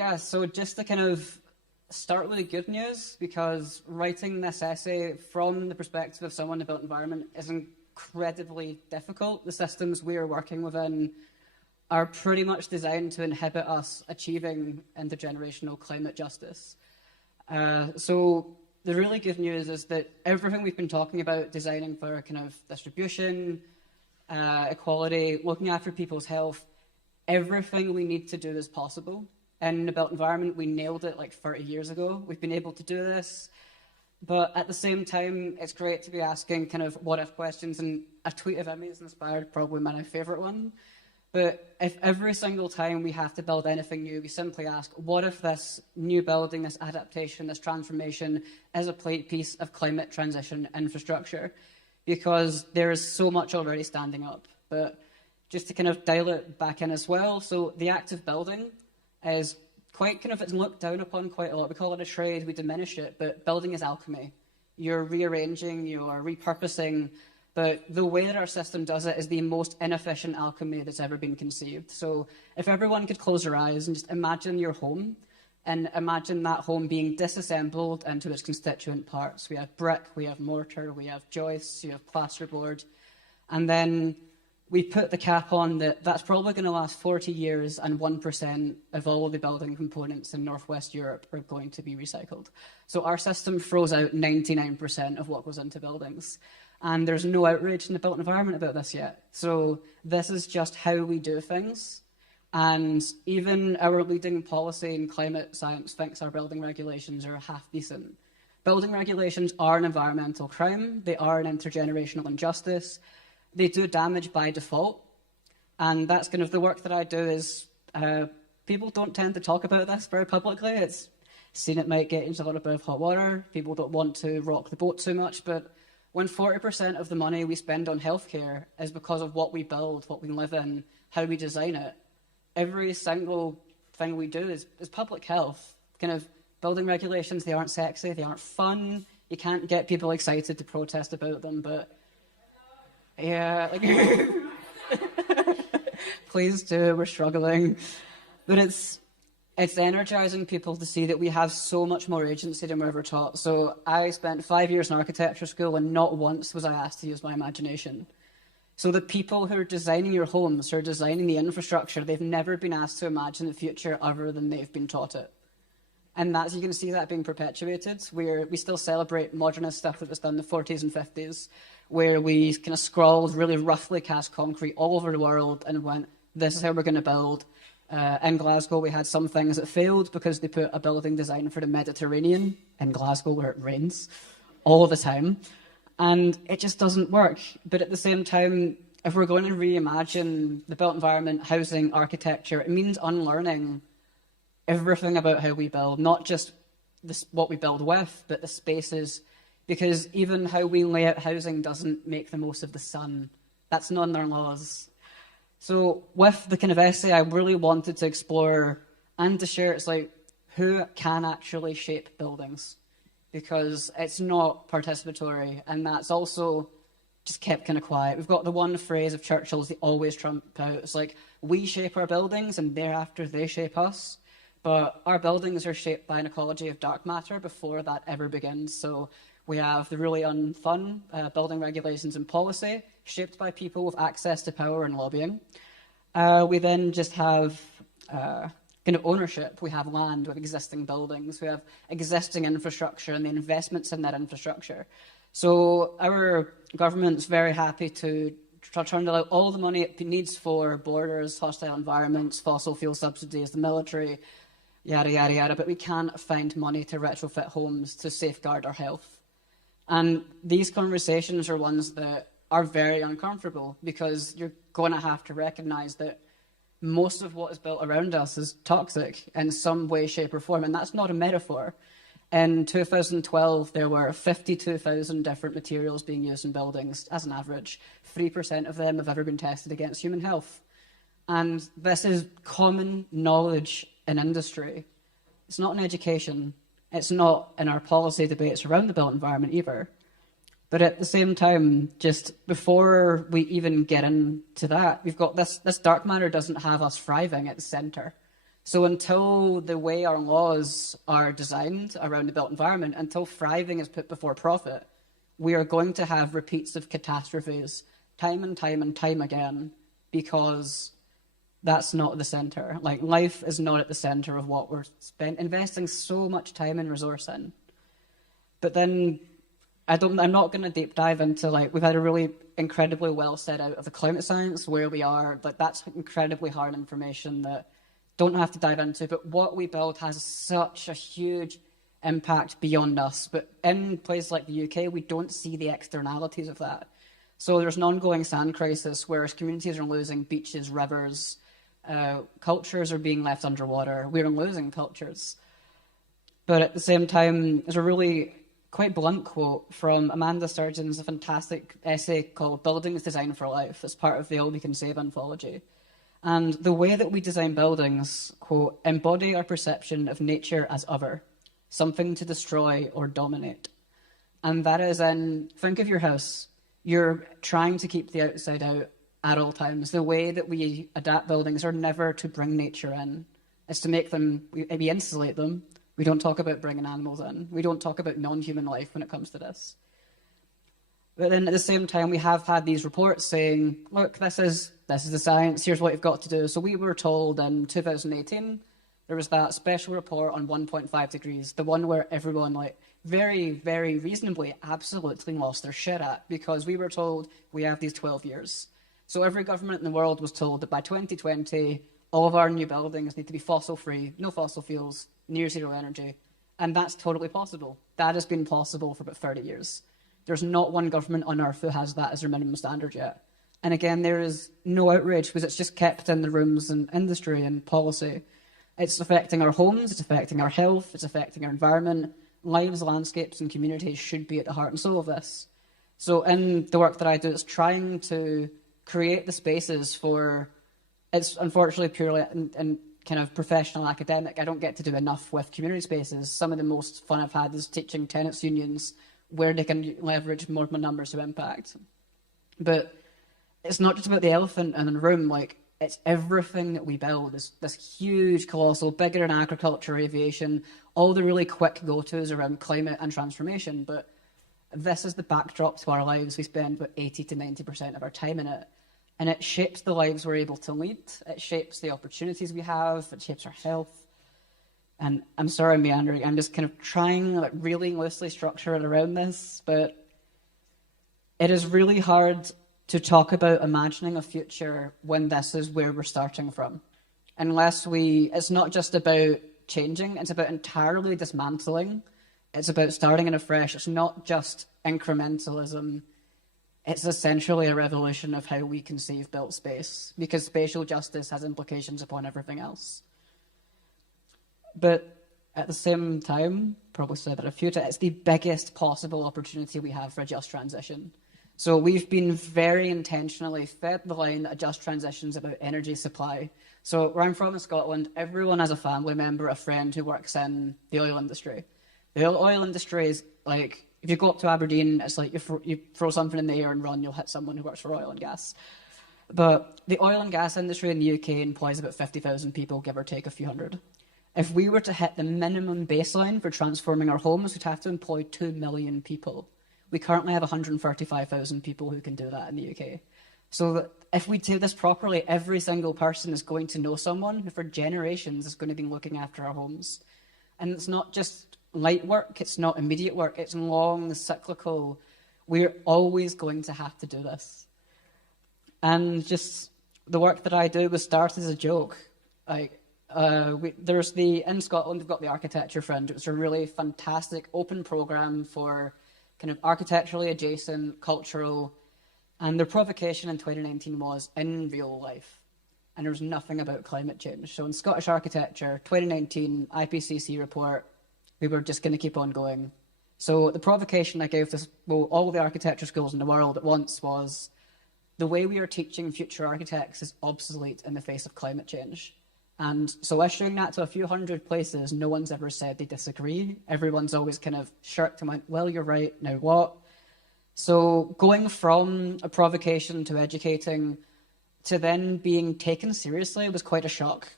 Yeah, so just to kind of start with the good news, because writing this essay from the perspective of someone in the built environment is incredibly difficult. The systems we are working within are pretty much designed to inhibit us achieving intergenerational climate justice. So the really good news is that everything we've been talking about, designing for kind of distribution, equality, looking after people's health, everything we need to do is possible. In the built environment, we nailed it like 30 years ago. We've been able to do this. But at the same time, it's great to be asking kind of what-if questions. And a tweet of Emmy's inspired probably my favourite one. But if every single time we have to build anything new, we simply ask, what if this new building, this adaptation, this transformation is a piece of climate transition infrastructure? Because there is so much already standing up. But just to kind of dial it back in as well, so the act of building is quite kind of, it's looked down upon quite a lot. We call it a trade, we diminish it, but building is alchemy. You're rearranging, you're repurposing, but the way that our system does it is the most inefficient alchemy that's ever been conceived. So if everyone could close their eyes and just imagine your home, and imagine that home being disassembled into its constituent parts. We have brick, we have mortar, we have joists, you have plasterboard, and then we put the cap on that that's probably going to last 40 years and 1% of all of the building components in Northwest Europe are going to be recycled. So our system throws out 99% of what goes into buildings. And there's no outrage in the built environment about this yet. So this is just how we do things. And even our leading policy in climate science thinks our building regulations are half decent. Building regulations are an environmental crime. They are an intergenerational injustice. They do damage by default, and that's kind of the work that I do is people don't tend to talk about this very publicly. It's seen it might get into a little bit of hot water. People don't want to rock the boat too much, but when 40% of the money we spend on healthcare is because of what we build, what we live in, how we design it, every single thing we do is public health. Kind of building regulations, they aren't sexy, they aren't fun. You can't get people excited to protest about them, but yeah, like, please do, we're struggling. But it's energizing people to see that we have so much more agency than we're ever taught. So I spent 5 years in architecture school and not once was I asked to use my imagination. So the people who are designing your homes, who are designing the infrastructure, they've never been asked to imagine the future other than they've been taught it. And that's, you can see that being perpetuated. We still celebrate modernist stuff that was done in the 40s and 50s, where we kind of scrawled really roughly cast concrete all over the world and went, this is how we're going to build. In Glasgow, we had some things that failed because they put a building design for the Mediterranean in Glasgow where it rains all the time. And it just doesn't work. But at the same time, if we're going to reimagine the built environment, housing, architecture, it means unlearning everything about how we build, not just what we build with, but the spaces. Because even how we lay out housing doesn't make the most of the sun. That's not in our laws. So with the kind of essay, I really wanted to explore and to share, it's like, who can actually shape buildings? Because it's not participatory, and that's also just kept kind of quiet. We've got the one phrase of Churchill's they always trump out. It's like, we shape our buildings, and thereafter they shape us. But our buildings are shaped by an ecology of dark matter before that ever begins. So we have the really unfun building regulations and policy, shaped by people with access to power and lobbying. We then just have kind of ownership. We have land, we have existing buildings, we have existing infrastructure and the investments in that infrastructure. So our government's very happy to turn out all the money it needs for borders, hostile environments, fossil fuel subsidies, the military, yada, yada, yada, but we can't find money to retrofit homes to safeguard our health. And these conversations are ones that are very uncomfortable because you're going to have to recognize that most of what is built around us is toxic in some way, shape, or form, and that's not a metaphor. In 2012, there were 52,000 different materials being used in buildings as an average. 3% of them have ever been tested against human health. And this is common knowledge in industry. It's not in education. It's not in our policy debates around the built environment either. But at the same time, just before we even get into that, we've got this dark matter doesn't have us thriving at the center. So until the way our laws are designed around the built environment, until thriving is put before profit, we are going to have repeats of catastrophes time and time and time again, because that's not the center. Like, life is not at the center of what we're investing so much time and resource in. But then I'm not going to deep dive into, like, we've had a really incredibly well set out of the climate science, where we are, but that's incredibly hard information that don't have to dive into. But what we build has such a huge impact beyond us. But in places like the UK, we don't see the externalities of that. So there's an ongoing sand crisis where communities are losing beaches, rivers, cultures are being left underwater. We're losing cultures. But at the same time, there's a really quite blunt quote from Amanda Sturgeon's fantastic essay called Buildings Designed for Life. It's part of the All We Can Save anthology. And the way that we design buildings, quote, embody our perception of nature as other, something to destroy or dominate. And that is think of your house. You're trying to keep the outside out at all times. The way that we adapt buildings are never to bring nature in. It's to make them, we insulate them. We don't talk about bringing animals in. We don't talk about non-human life when it comes to this. But then at the same time, we have had these reports saying, look, this is the science, here's what you've got to do. So we were told in 2018, there was that special report on 1.5 degrees, the one where everyone, like, very, very reasonably absolutely lost their shit at, because we were told we have these 12 years. So every government in the world was told that by 2020, all of our new buildings need to be fossil-free, no fossil fuels, near zero energy. And that's totally possible. That has been possible for about 30 years. There's not one government on earth who has that as their minimum standard yet. And again, there is no outrage, because it's just kept in the rooms and industry and policy. It's affecting our homes, it's affecting our health, it's affecting our environment. Lives, landscapes, and communities should be at the heart and soul of this. So in the work that I do, it's trying to create the spaces for, it's unfortunately purely in kind of professional academic. I don't get to do enough with community spaces. Some of the most fun I've had is teaching tenants unions where they can leverage more numbers to impact. But it's not just about the elephant in the room. Like, it's everything that we build. This huge, colossal, bigger than agriculture, aviation, all the really quick go-tos around climate and transformation. But this is the backdrop to our lives. We spend about 80 to 90% of our time in it. And it shapes the lives we're able to lead. It shapes the opportunities we have. It shapes our health. And I'm sorry I'm meandering. I'm just kind of trying, like, really loosely structure it around this. But it is really hard to talk about imagining a future when this is where we're starting from. It's not just about changing, it's about entirely dismantling. It's about starting in afresh. It's not just incrementalism. It's essentially a revolution of how we conceive built space, because spatial justice has implications upon everything else. But at the same time, probably said that a few times, it's the biggest possible opportunity we have for a just transition. So we've been very intentionally fed the line that a just transition is about energy supply. So where I'm from in Scotland, everyone has a family member, a friend who works in the oil industry. The oil industry is like, if you go up to Aberdeen, it's like you throw something in the air and run, you'll hit someone who works for oil and gas. But the oil and gas industry in the UK employs about 50,000 people, give or take a few hundred. If we were to hit the minimum baseline for transforming our homes, we'd have to employ 2 million people. We currently have 135,000 people who can do that in the UK. So that if we do this properly, every single person is going to know someone who for generations is going to be looking after our homes. And it's not just light work, it's not immediate work, it's long, cyclical. We're always going to have to do this. And just the work that I do was started as a joke. In Scotland, we've got the Architecture Fringe. It was a really fantastic open program for kind of architecturally adjacent, cultural, and their provocation in 2019 was in real life. And there was nothing about climate change. So in Scottish architecture, 2019 IPCC report, we were just going to keep on going. So the provocation I gave all the architecture schools in the world at once was, the way we are teaching future architects is obsolete in the face of climate change. And so issuing that to a few hundred places, no one's ever said they disagree. Everyone's always kind of shirked and went, well, you're right, now what? So going from a provocation to educating to then being taken seriously was quite a shock.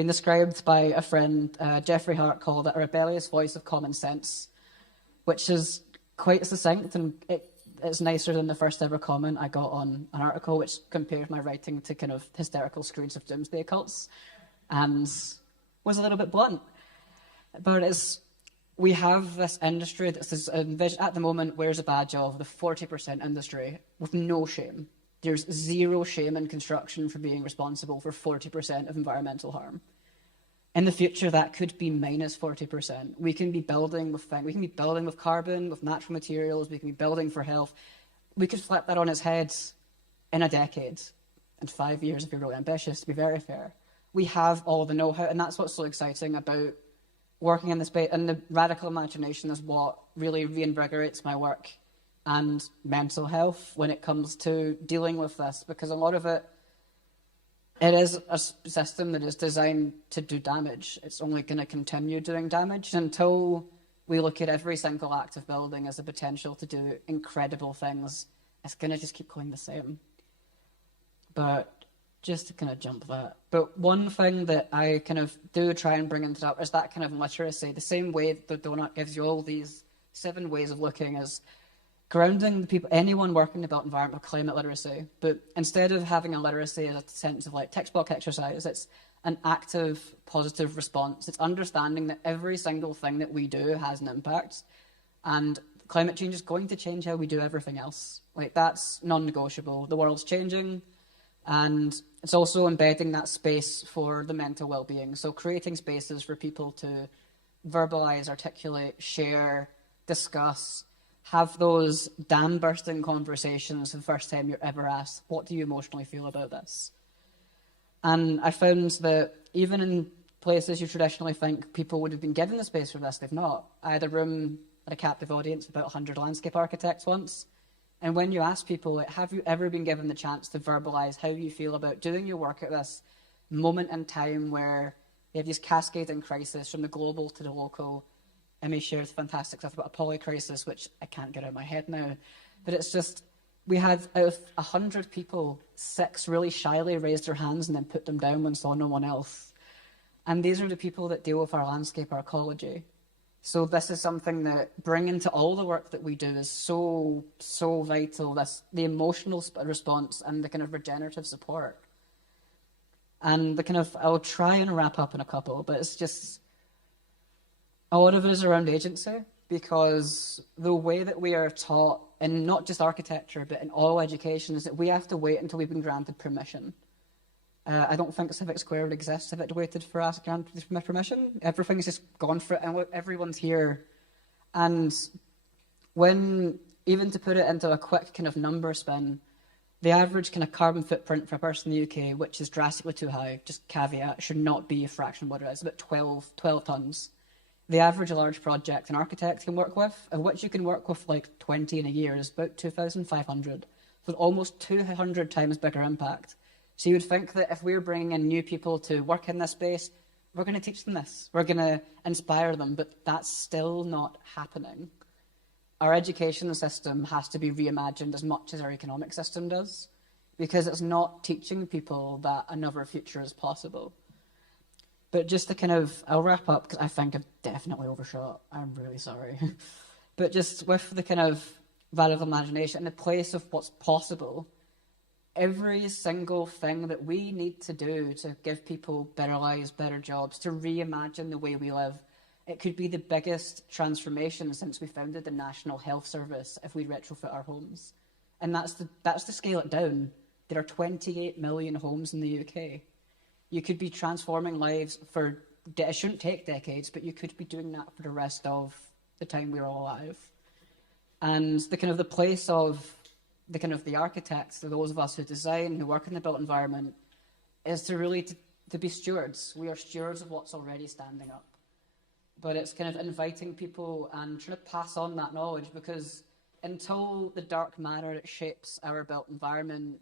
been described by a friend, Jeffrey Hart, called it a rebellious voice of common sense, which is quite succinct, and it's nicer than the first ever comment I got on an article which compared my writing to kind of hysterical screeds of doomsday cults, and was a little bit blunt. But we have this industry that's at the moment wears a badge of the 40% industry with no shame. There's zero shame in construction for being responsible for 40% of environmental harm. In the future, that could be minus 40%. We can be building with carbon, with natural materials. We can be building for health. We could flip that on its head in a decade, in 5 years if you're really ambitious. To be very fair, we have all the know-how, and that's what's so exciting about working in this space. And the radical imagination is what really reinvigorates my work and mental health when it comes to dealing with this, because a lot of it is a system that is designed to do damage. It's only going to continue doing damage until we look at every single act of building as a potential to do incredible things. It's going to just keep going the same. But just to kind of jump that. But one thing that I kind of do try and bring into that is that kind of literacy. The same way that the Doughnut gives you all these 7 ways of looking is grounding the people, anyone working in the built environment with climate literacy. But instead of having a literacy in a sense of like textbook exercise, it's an active, positive response. It's understanding that every single thing that we do has an impact, and climate change is going to change how we do everything else. Like, that's non-negotiable. The world's changing, and it's also embedding that space for the mental well-being. So creating spaces for people to verbalize, articulate, share, discuss, have those dam-bursting conversations the first time you're ever asked, what do you emotionally feel about this? And I found that even in places you traditionally think people would have been given the space for this, they've not. I had a room at a captive audience of about 100 landscape architects once, and when you ask people, like, have you ever been given the chance to verbalise how you feel about doing your work at this moment in time where you have these cascading crises from the global to the local? Emmy shares fantastic stuff about a poly crisis, which I can't get out of my head now. But it's just, we had, out of 100 people, 6 really shyly raised their hands and then put them down when saw no one else. And these are the people that deal with our landscape, our ecology. So this is something that bringing to all the work that we do is so, so vital, the emotional response and the kind of regenerative support. And the kind of, I'll try and wrap up in a couple, but it's just, a lot of it is around agency, because the way that we are taught, in not just architecture, but in all education, is that we have to wait until we've been granted permission. I don't think CIVIC SQUARE would exist if it waited for us to grant permission. Everything's just gone for it, and everyone's here. And even to put it into a quick kind of number spin, the average kind of carbon footprint for a person in the UK, which is drastically too high, just caveat, should not be a fraction of what it is, about 12 tonnes. The average large project an architect can work with, of which you can work with like 20 in a year, is about 2,500. So almost 200 times bigger impact. So you would think that if we're bringing in new people to work in this space, we're going to teach them this. We're going to inspire them, but that's still not happening. Our education system has to be reimagined as much as our economic system does, because it's not teaching people that another future is possible. But just to kind of, I'll wrap up because I think I've definitely overshot. I'm really sorry. But just with the kind of radical imagination in the place of what's possible, every single thing that we need to do to give people better lives, better jobs, to reimagine the way we live, it could be the biggest transformation since we founded the National Health Service if we retrofit our homes. And that's to scale it down. There are 28 million homes in the UK. You could be transforming lives for, it shouldn't take decades, but you could be doing that for the rest of the time we're all alive. And the kind of the place of the kind of the architects, those of us who design, who work in the built environment, is to really to be stewards. We are stewards of what's already standing up. But it's kind of inviting people and trying to pass on that knowledge, because until the dark matter that shapes our built environment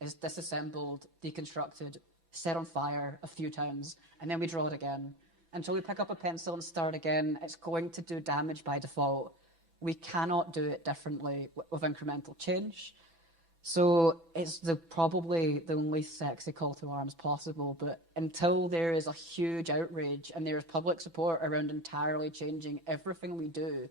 is disassembled, deconstructed, set on fire a few times, and then we draw it again. Until we pick up a pencil and start again, it's going to do damage by default. We cannot do it differently with incremental change. So it's probably the only sexy call to arms possible, but until there is a huge outrage and there's public support around entirely changing everything we do,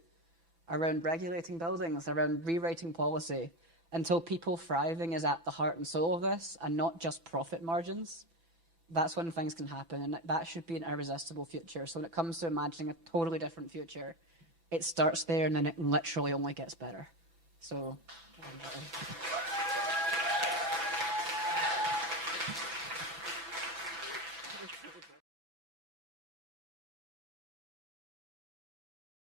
around regulating buildings, around rewriting policy, until people thriving is at the heart and soul of this and not just profit margins, that's when things can happen, and that should be an irresistible future. So when it comes to imagining a totally different future, it starts there and then it literally only gets better. So.